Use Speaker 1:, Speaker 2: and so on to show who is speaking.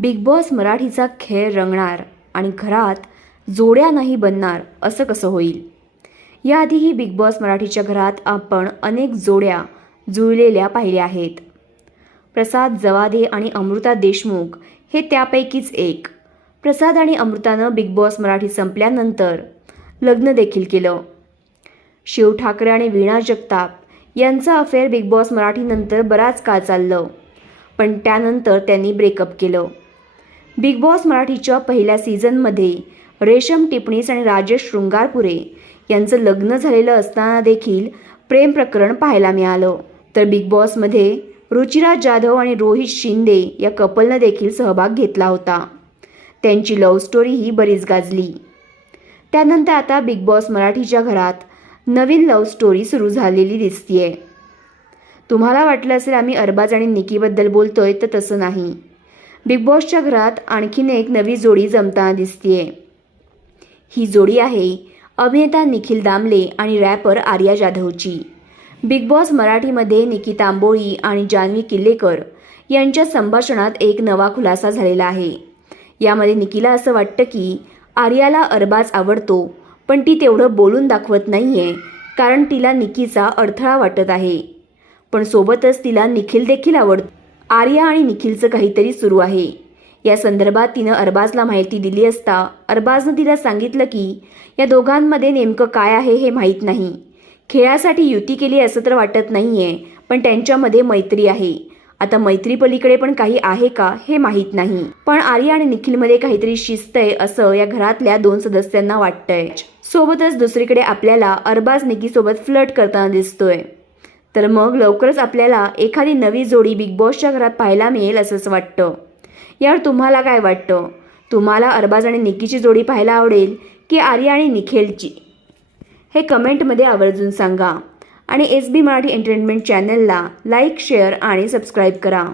Speaker 1: Big boss मराठीचा खेळ रंगणार आणि घरात जोड्या नाही बनणार असं कसं होईल? याआधीही बिग बॉस मराठीच्या घरात आपण अनेक जोड्या जुळलेल्या पाहिल्या आहेत. प्रसाद जवादे आणि अमृता देशमुख हे त्यापैकीच एक. प्रसाद आणि अमृतानं बिग बॉस मराठी संपल्यानंतर लग्न देखील केलं. शिव ठाकरे आणि वीणा जगताप यांचं अफेअर बिग बॉस मराठीनंतर बराच काळ चाललं पण त्यानंतर त्यांनी ब्रेकअप केलं. बिग बॉस मराठीच्या पहिल्या सीझनमध्ये रेशम टिपणीस आणि राजेश शृंगारपुरे यांचं लग्न झालेलं असताना देखील प्रेम प्रकरण पाहायला मिळालं. तर बिग बॉसमध्ये रुचिरा जाधव आणि रोहित शिंदे या कपलनं देखील सहभाग घेतला होता. त्यांची लव्ह स्टोरीही बरीच गाजली. त्यानंतर आता बिग बॉस मराठीच्या घरात नवीन लव्ह स्टोरी सुरू झालेली दिसतीये. तुम्हाला वाटलं असेल आम्ही अरबाज आणि निकीबद्दल बोलतोय तर तसं नाही. बिग बॉसच्या घरात आणखीन एक नवी जोडी जमताना दिसतीये. ही जोडी आहे अभिनेता निखिल दामले आणि रॅपर आर्या जाधवची. बिग बॉस मराठीमध्ये निकिता तांबोळी आणि जान्हवी किल्लेकर यांच्या संभाषणात एक नवा खुलासा झालेला आहे. यामध्ये निकिला असं वाटतं की आर्याला अरबाज आवडतो पण ती तेवढं बोलून दाखवत नाही आहे कारण तिला निकीचा अडथळा वाटत आहे. पण सोबतच तिला निखिल देखील आवडतो. आर्या आणि निखिलचं काहीतरी सुरू आहे. या संदर्भात तिनं अरबाजला माहिती दिली असता अरबाजनं तिला सांगितलं की या दोघांमध्ये नेमकं काय आहे हे माहीत नाही. खेळासाठी युती केली असं तर वाटत नाही आहे पण त्यांच्यामध्ये मैत्री आहे. आता मैत्री पलीकडे पण काही आहे का हे माहीत नाही. पण आर्या आणि निखिलमध्ये काहीतरी शिस्त आहे असं या घरातल्या दोन सदस्यांना वाटतंय. सोबतच दुसरीकडे आपल्याला अरबाज निकीसोबत फ्लट करताना दिसतोय. तर मग लवकरच आपल्याला एखादी नवी जोडी बिग बॉसच्या घरात पाहायला मिळेल असंच वाटतं. यावर तुम्हाला काय वाटतं? तुम्हाला अरबाज आणि निकीची जोडी पाहायला आवडेल की आर्या आणि निखिलची? हे कमेंटमध्ये आवर्जून सांगा. आणि एस बी मराठी एंटरटेनमेंट चॅनलला लाईक शेअर आणि सबस्क्राईब करा.